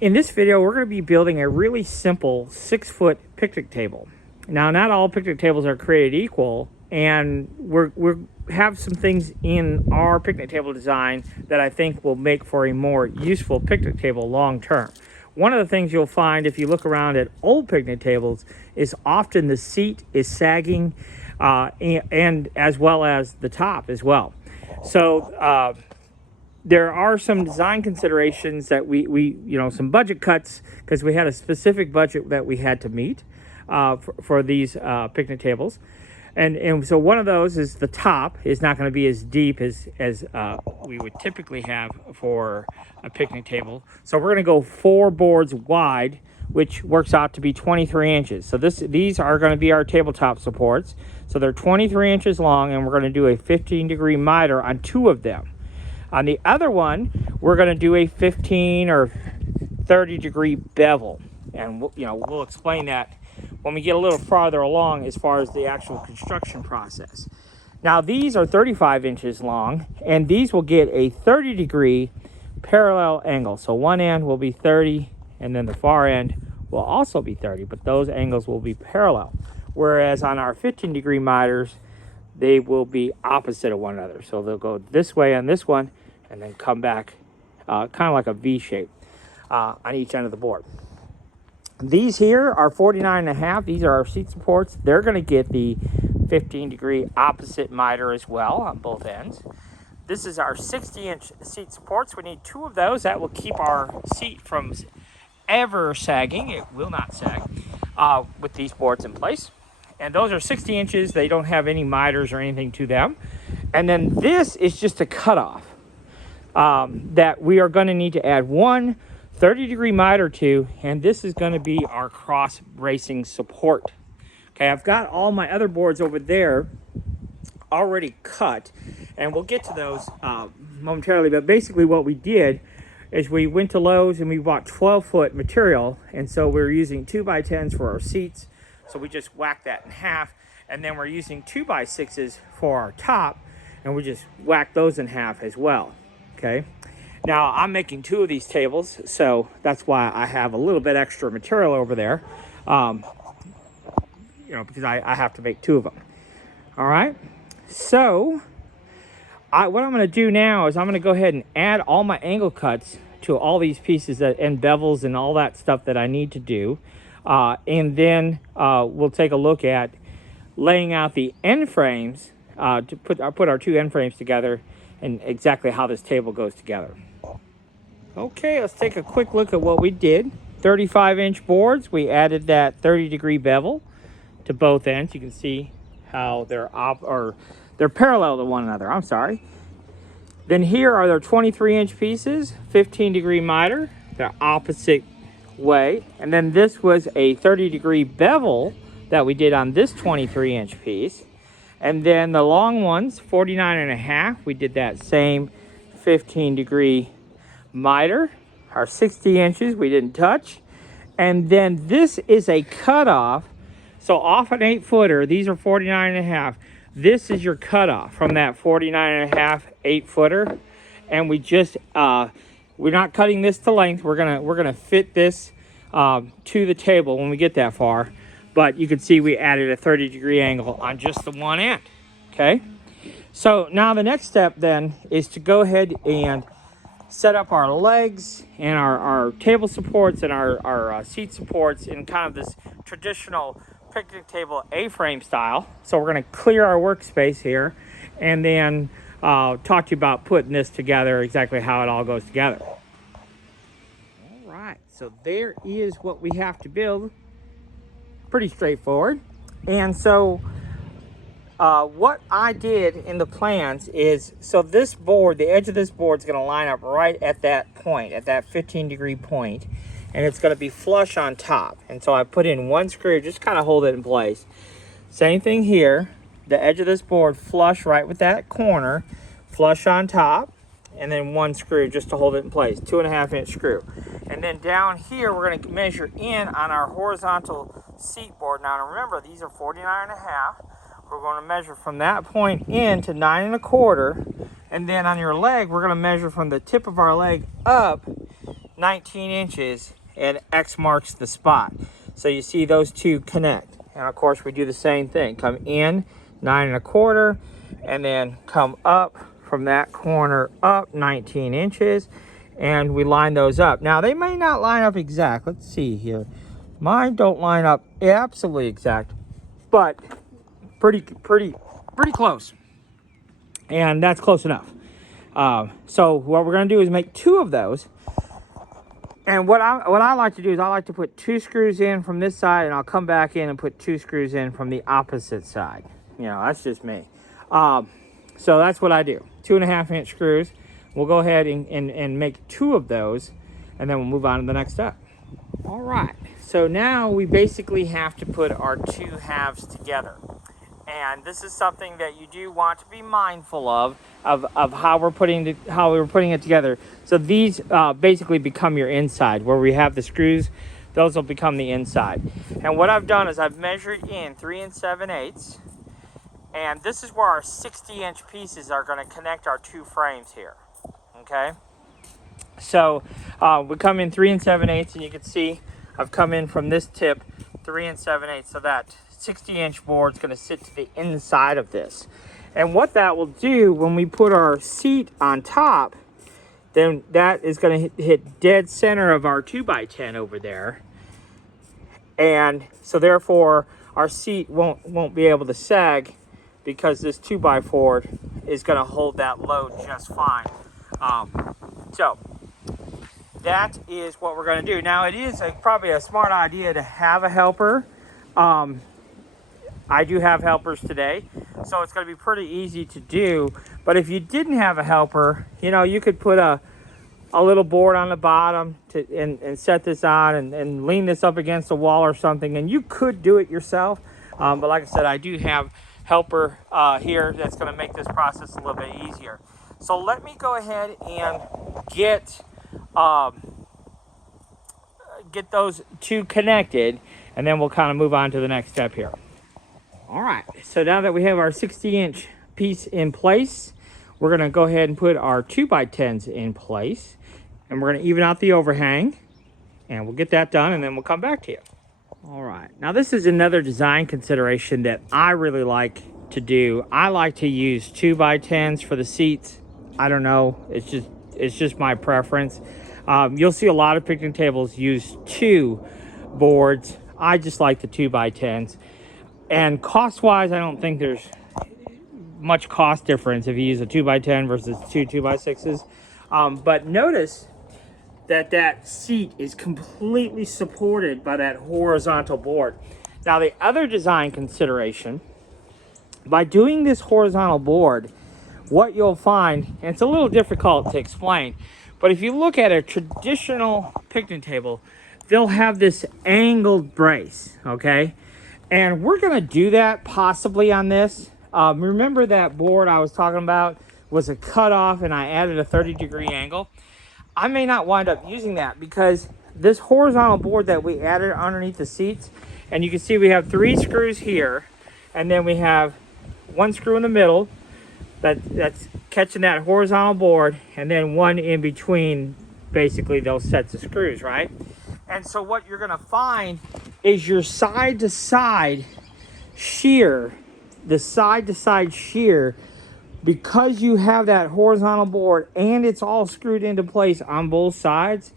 In this video, we're going to be building a really simple 6-foot picnic table. Now, not all picnic tables are created equal, and we have some things in our picnic table design that I think will make for a more useful picnic table long term. One of the things you'll find if you look around at old picnic tables is often the seat is sagging and as well as the top as well. So there are some design considerations that we some budget cuts, because we had a specific budget that we had to meet for these picnic tables. And so one of those is the top is not going to be as deep as we would typically have for a picnic table. So we're going to go 4 boards wide, which works out to be 23 inches. So these are going to be our tabletop supports. So they're 23 inches long, and we're going to do a 15-degree miter on 2 of them. On the other one, we're going to do a 15 or 30-degree bevel. And we'll explain that when we get a little farther along as far as the actual construction process. Now, these are 35 inches long, and these will get a 30-degree parallel angle. So one end will be 30, and then the far end will also be 30, but those angles will be parallel. Whereas on our 15-degree miters, they will be opposite of one another. So they'll go this way on this one, and then come back kind of like a V shape on each end of the board. These here are 49.5. These are our seat supports. They're going to get the 15-degree opposite miter as well on both ends. This is our 60-inch seat supports. We need 2 of those. That will keep our seat from ever sagging. It will not sag with these boards in place. And those are 60 inches. They don't have any miters or anything to them. And then this is just a cutoff that we are going to need to add one 30-degree miter to, and this is going to be our cross bracing support. Okay, I've got all my other boards over there already cut, and we'll get to those momentarily. But basically what we did is we went to Lowe's and we bought 12-foot material, and so we're using 2x10s for our seats. So we just whacked that in half, and then we're using 2x6s for our top, and we just whacked those in half as well. Okay. Now, I'm making 2 of these tables, so that's why I have a little bit extra material over there, because I have to make 2 of them. All right, so what I'm going to do now is I'm going to go ahead and add all my angle cuts to all these pieces and bevels and all that stuff that I need to do, and then we'll take a look at laying out the end frames to put our 2 end frames together and exactly how this table goes together. Okay, let's take a quick look at what we did. 35-inch boards. We added that 30-degree bevel to both ends. You can see how they're parallel to one another. I'm sorry. Then here are their 23-inch pieces, 15-degree miter. They're opposite way. And then this was a 30-degree bevel that we did on this 23-inch piece. And then the long ones, 49.5, we did that same 15-degree miter. Our 60 inches we didn't touch. And then this is a cutoff. So off an 8-footer, these are 49.5. This is your cutoff from that 49.5 8-footer. And we just we're not cutting this to length. We're gonna fit this to the table when we get that far. But you can see we added a 30-degree angle on just the one end. Okay, so now the next step then is to go ahead and set up our legs and our table supports and our seat supports in kind of this traditional picnic table A-frame style. So we're going to clear our workspace here and then talk to you about putting this together, exactly how it all goes together. All right, so there is what we have to build. Pretty straightforward. And so what I did in the plans is, so this board, the edge of this board is going to line up right at that point, at that 15-degree point, and it's going to be flush on top. And so I put in 1 screw, just kind of hold it in place. Same thing here, the edge of this board flush right with that corner, flush on top, and then 1 screw just to hold it in place, 2.5-inch screw. And then down here, we're going to measure in on our horizontal seat board. Now remember, these are 49.5. We're going to measure from that point in to 9.25, and then on your leg, we're going to measure from the tip of our leg up 19 inches and X marks the spot. So you see those two connect. And of course we do the same thing. Come in 9 1/4 and then come up from that corner up 19 inches and we line those up. Now they may not line up exact. Let's see here. Mine don't line up absolutely exact, but pretty close. And that's close enough. So what we're gonna do is make 2 of those. And what I like to do is I like to put 2 screws in from this side, and I'll come back in and put 2 screws in from the opposite side. You know, that's just me. So that's what I do. 2.5 inch screws. We'll go ahead and make 2 of those, and then we'll move on to the next step. All right, so now we basically have to put our 2 halves together. And this is something that you do want to be mindful of how we're putting it together. So these basically become your inside. Where we have the screws, those will become the inside. And what I've done is I've measured in 3 7/8, and this is where our 60-inch pieces are going to connect our 2 frames here. Okay. So we come in 3 7/8, and you can see I've come in from this tip 3 7/8, so that 60-inch board is going to sit to the inside of this. And what that will do when we put our seat on top, then that is going to hit dead center of our 2x10 over there. And so therefore our seat won't be able to sag, because this 2x4 is going to hold that load just fine. So that is what we're going to do. Now it is probably a smart idea to have a helper. I do have helpers today, so it's going to be pretty easy to do. But if you didn't have a helper, you know, you could put a little board on the bottom and set this on and lean this up against a wall or something, and you could do it yourself. But like I said, I do have helper here that's going to make this process a little bit easier. So let me go ahead and get those 2 connected, and then we'll kind of move on to the next step here. All right, so now that we have our 60-inch piece in place, we're going to go ahead and put our 2x10s in place, and we're going to even out the overhang, and we'll get that done, and then we'll come back to you. All right, now this is another design consideration that I really like to do. I like to use 2x10s for the seats. I don't know, it's just my preference. You'll see a lot of picnic tables use 2 boards. I just like the 2x10s. And cost-wise, I don't think there's much cost difference if you use a 2x10 versus 2 2x6s. But notice that seat is completely supported by that horizontal board. Now, the other design consideration, by doing this horizontal board, what you'll find, and it's a little difficult to explain, but if you look at a traditional picnic table, they'll have this angled brace, okay? And we're going to do that possibly on this. Remember that board I was talking about was a cutoff, and I added a 30-degree angle? I may not wind up using that, because this horizontal board that we added underneath the seats, and you can see we have 3 screws here, and then we have 1 screw in the middle that's catching that horizontal board, and then 1 in between basically those sets of screws, right? And so what you're going to find is your side-to-side shear, the side-to-side shear, because you have that horizontal board and it's all screwed into place on both sides,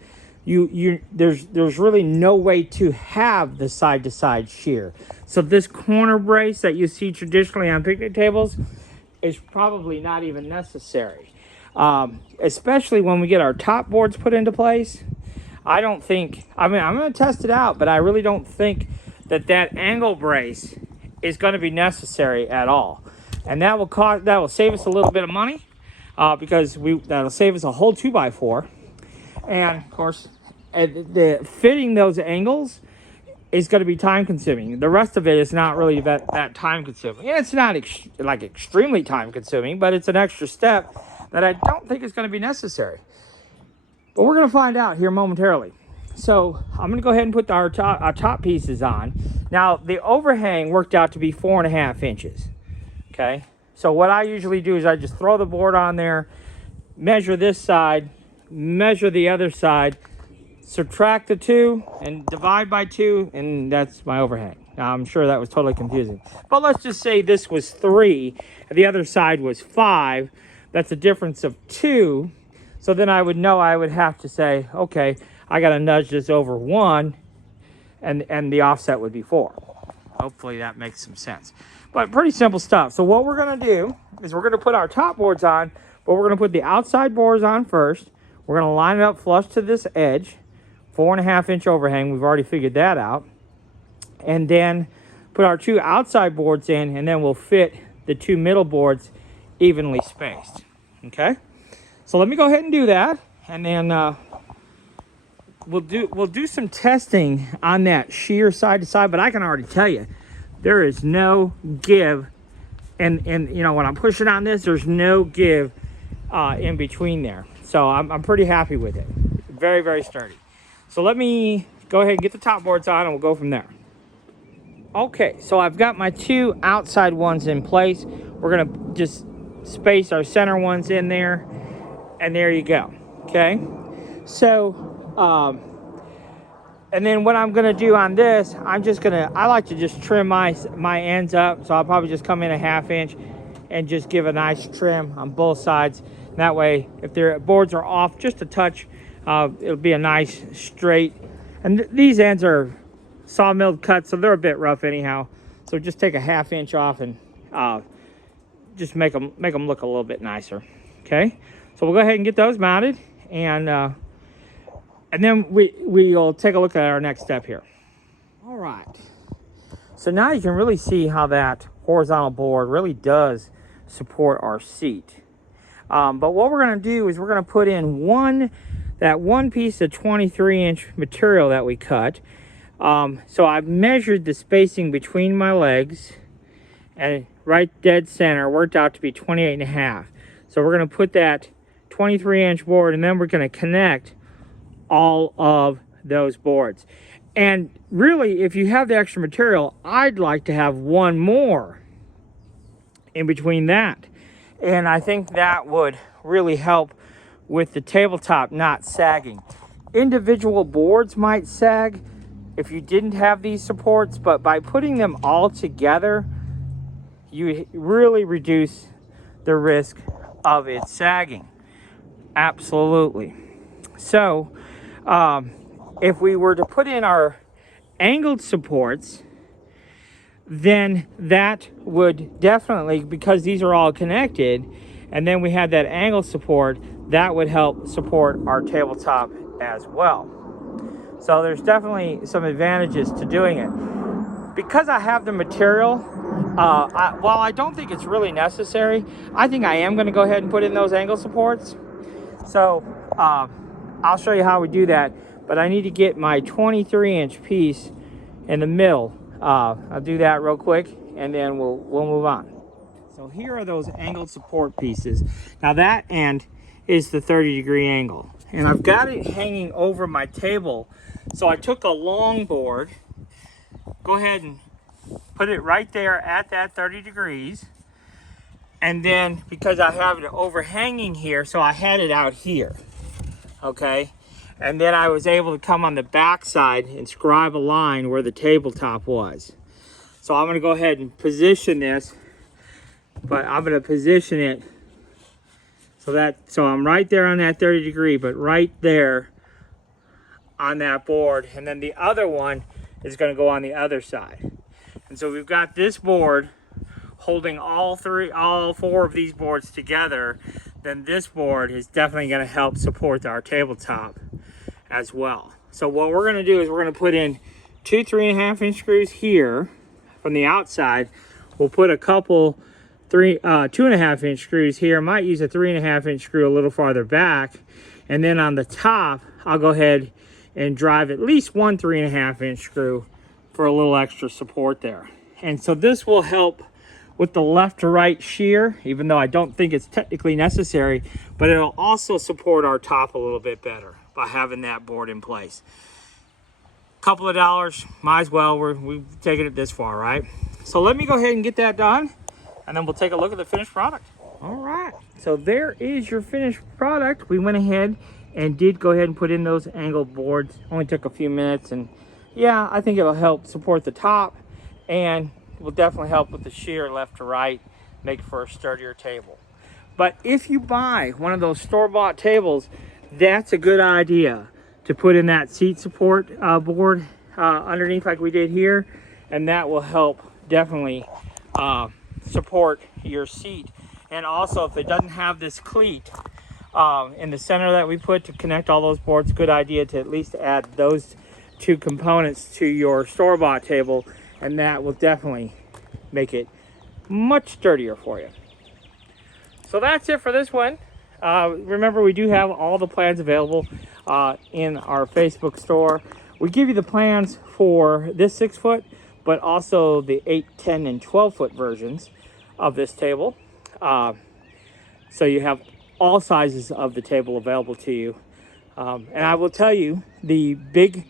there's really no way to have the side-to-side shear. So this corner brace that you see traditionally on picnic tables is probably not even necessary. Especially when we get our top boards put into place. I mean, I'm going to test it out, but I really don't think that angle brace is going to be necessary at all. And that will save us a little bit of money, because that'll save us a whole 2x4. And of course, the fitting those angles is going to be time consuming. The rest of it is not really that time consuming. And it's not extremely time consuming, but it's an extra step that I don't think is going to be necessary. But we're going to find out here momentarily. So I'm going to go ahead and put our top pieces on. Now, the overhang worked out to be 4.5 inches. Okay. So what I usually do is I just throw the board on there, measure this side, measure the other side, subtract the 2 and divide by 2, and that's my overhang. Now, I'm sure that was totally confusing. But let's just say this was 3, and the other side was 5. That's a difference of 2. So then I would know I would have to say, okay, I got to nudge this over 1, and the offset would be 4. Hopefully that makes some sense. But pretty simple stuff. So what we're going to do is we're going to put our top boards on, but we're going to put the outside boards on first. We're going to line it up flush to this edge, 4.5 inch overhang. We've already figured that out. And then put our 2 outside boards in, and then we'll fit the 2 middle boards evenly spaced. Okay? So let me go ahead and do that, and then we'll do some testing on that shear side to side. But I can already tell you, there is no give, and you know, when I'm pushing on this, there's no give in between there. So I'm pretty happy with it. Very, very sturdy. So let me go ahead and get the top boards on, and we'll go from there. Okay, so I've got my 2 outside ones in place. We're gonna just space our center ones in there, and there you go. Okay, so and then what I'm gonna do on this, I like to just trim my ends up. So I'll probably just come in a 1/2 inch and just give a nice trim on both sides. That way, if their boards are off just a touch, it'll be a nice straight. And these ends are sawmilled cut, so they're a bit rough anyhow. So just take a 1/2 inch off and just make them look a little bit nicer. Okay, so we'll go ahead and get those mounted, and then we'll take a look at our next step here. All right, so now you can really see how that horizontal board really does support our seat. But what we're going to do is we're going to put in that one piece of 23-inch material that we cut. So I've measured the spacing between my legs, and right dead center worked out to be 28.5. So we're going to put that 23-inch board, and then we're going to connect all of those boards. And really, if you have the extra material, I'd like to have one more in between that. And I think that would really help with the tabletop not sagging. Individual boards might sag if you didn't have these supports, but by putting them all together, you really reduce the risk of it sagging. Absolutely. So if we were to put in our angled supports, then that would definitely, because these are all connected, and then we have that angle support, that would help support our tabletop as well. So there's definitely some advantages to doing it. Because I have the material, while I don't think it's really necessary, I think I am going to go ahead and put in those angle supports. So I'll show you how we do that, but I need to get my 23-inch piece in the middle. I'll do that real quick, and then we'll move on. So here are those angled support pieces. Now that end is the 30-degree angle, and I've got it hanging over my table. So I took a long board, go ahead and put it right there at that 30 degrees. And then because I have it overhanging here, so I had it out here, okay? And then I was able to come on the back side and scribe a line where the tabletop was. So I'm gonna go ahead and position this, but I'm gonna position it so I'm right there on that 30 degree, but right there on that board. And then the other one is gonna go on the other side. And so we've got this board holding all four of these boards together. Then this board is definitely gonna help support our tabletop as well. So what we're gonna do is we're gonna put in two 3.5-inch screws here from the outside. We'll put a couple 2.5-inch screws here. Might use a 3.5-inch screw a little farther back. And then on the top, I'll go ahead and drive at least one 3.5-inch screw for a little extra support there. And so this will help with the left to right shear, even though I don't think it's technically necessary, but it'll also support our top a little bit better by having that board in place. Couple of dollars, might as well, we've taken it this far, right? So let me go ahead and get that done, and then we'll take a look at the finished product. All right, so there is your finished product. We went ahead and did go ahead and put in those angled boards. Only took a few minutes, and yeah, I think it'll help support the top and will definitely help with the shear left to right, make for a sturdier table. But if you buy one of those store-bought tables, that's a good idea to put in that seat support board underneath like we did here, and that will help definitely support your seat. And also, if it doesn't have this cleat in the center that we put to connect all those boards, good idea to at least add those two components to your store-bought table, and that will definitely make it much sturdier for you. So that's it for this one. Remember, we do have all the plans available in our Facebook store. We give you the plans for this 6 foot, but also the 8, 10, and 12 foot versions of this table. So you have all sizes of the table available to you. And I will tell you, the big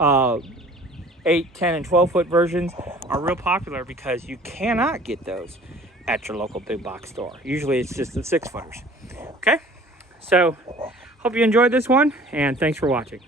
8, 10, and 12 foot versions are real popular because you cannot get those at your local big box store. Usually it's just the 6 footers. Okay, so hope you enjoyed this one, and thanks for watching.